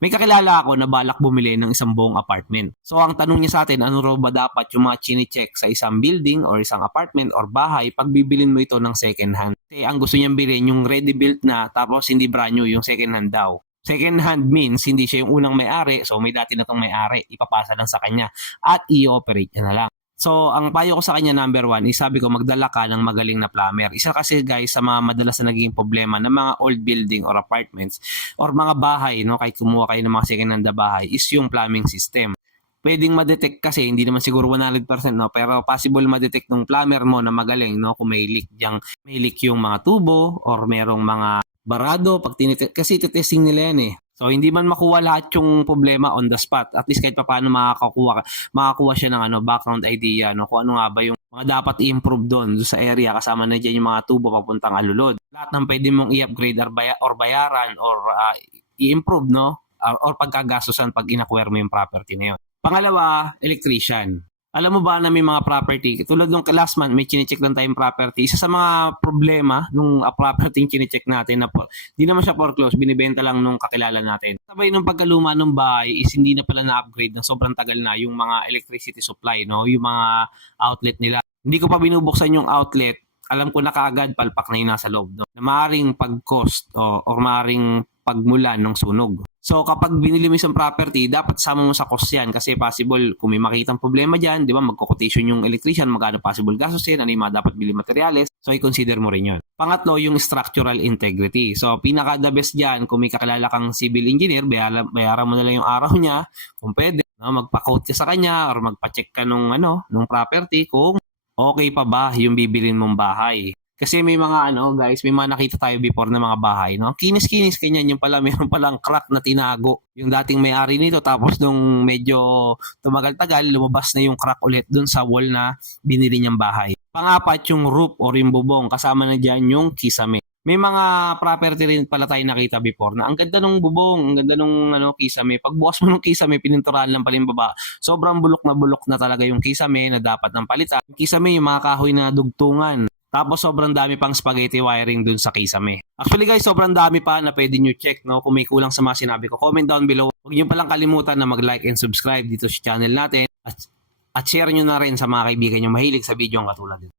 May kakilala ako na balak bumili ng isang buong apartment. So ang tanong niya sa atin, ano raw ba dapat yung mga chine-check sa isang building or isang apartment or bahay pag bibilin mo ito ng second hand? Kasi ang gusto niyang bilhin yung ready built na tapos hindi brand new, yung second hand daw. Second hand means hindi siya yung unang may-ari, so may dati na tong may-ari, ipapasa lang sa kanya at i-operate niya na lang. So, ang payo ko sa kanya number one is sabi ko magdala ka ng magaling na plumber. Isa kasi guys sa mga madalas na naging problema ng mga old building or apartments or mga bahay, no, kahit kumuha kayo ng mga second hand na bahay, is yung plumbing system. Pwedeng ma-detect kasi, hindi naman siguro 100%, no, pero possible ma-detect ng plumber mo na magaling, no, kung may leak yung mga tubo or merong mga barado pag kasi testing nila yan eh. So hindi man makuha lahat yung problema on the spot, at least kahit paano makakuha siya ng background idea, no, kung ano nga ba yung mga dapat i-improve doon sa area, kasama na diyan yung mga tubo papuntang alulod. Lahat ng pwede mong i-upgrade or bayaran or i-improve, no, or pagkagastusan pag in-acquire mo yung property na yun. Pangalawa, electrician. Alam mo ba na may mga property, tulad nung last month, may chinecheck lang tayong property. Isa sa mga problema nung property yung chinecheck natin na di naman siya foreclosed, binibenta lang nung kakilala natin. Sabay nung pagkaluma ng bahay is hindi na pala na-upgrade ng sobrang tagal na yung mga electricity supply, no? Yung mga outlet nila. Hindi ko pa binubuksan yung outlet, alam ko na kaagad palpak na yung nasa loob, no? Na maaaring pag-cost or maaaring pagmulan ng sunog. So kapag binili mo isang property, dapat sama mo sa cost yan kasi possible kung may makitang problema dyan, di ba, magko-quotation yung electrician, magkano possible gastos yan, ano yung mga dapat bili materials, so i-consider mo rin yun. Pangatlo, yung structural integrity. So pinaka the best dyan, kung may kakilala kang civil engineer, bayaran mo na lang yung araw niya, kung pwede, no, magpa-quote ka sa kanya or magpa-check ka nung property kung okay pa ba yung bibilin mong bahay. Kasi may mga guys, may mga nakita tayo before na mga bahay, no? Kinis-kinis ganyan, yung pala meron palang crack na tinago yung dating may-ari nito, tapos nung medyo tumagal-tagal, lumabas na yung crack ulit dun sa wall na binili niyang bahay. Pangapat, yung roof or yung bubong, kasama na diyan yung kisame. May mga property rin pala tayo nakita before na ang ganda ng bubong, ang ganda ng kisame. Pagbukas mo ng kisame, pininturahan lang pala yung baba. Sobrang bulok na talaga yung kisame na dapat ng palitan. Yung kisame, yung mga kahoy na dugtungan. Tapos sobrang dami pang spaghetti wiring dun sa kisame. Actually guys, sobrang dami pa na pwede nyo check, no? Kung may kulang sa mga sinabi ko, comment down below. Huwag nyo palang kalimutan na mag-like and subscribe dito sa channel natin. At share nyo na rin sa mga kaibigan nyo mahilig sa video ang katulad nito.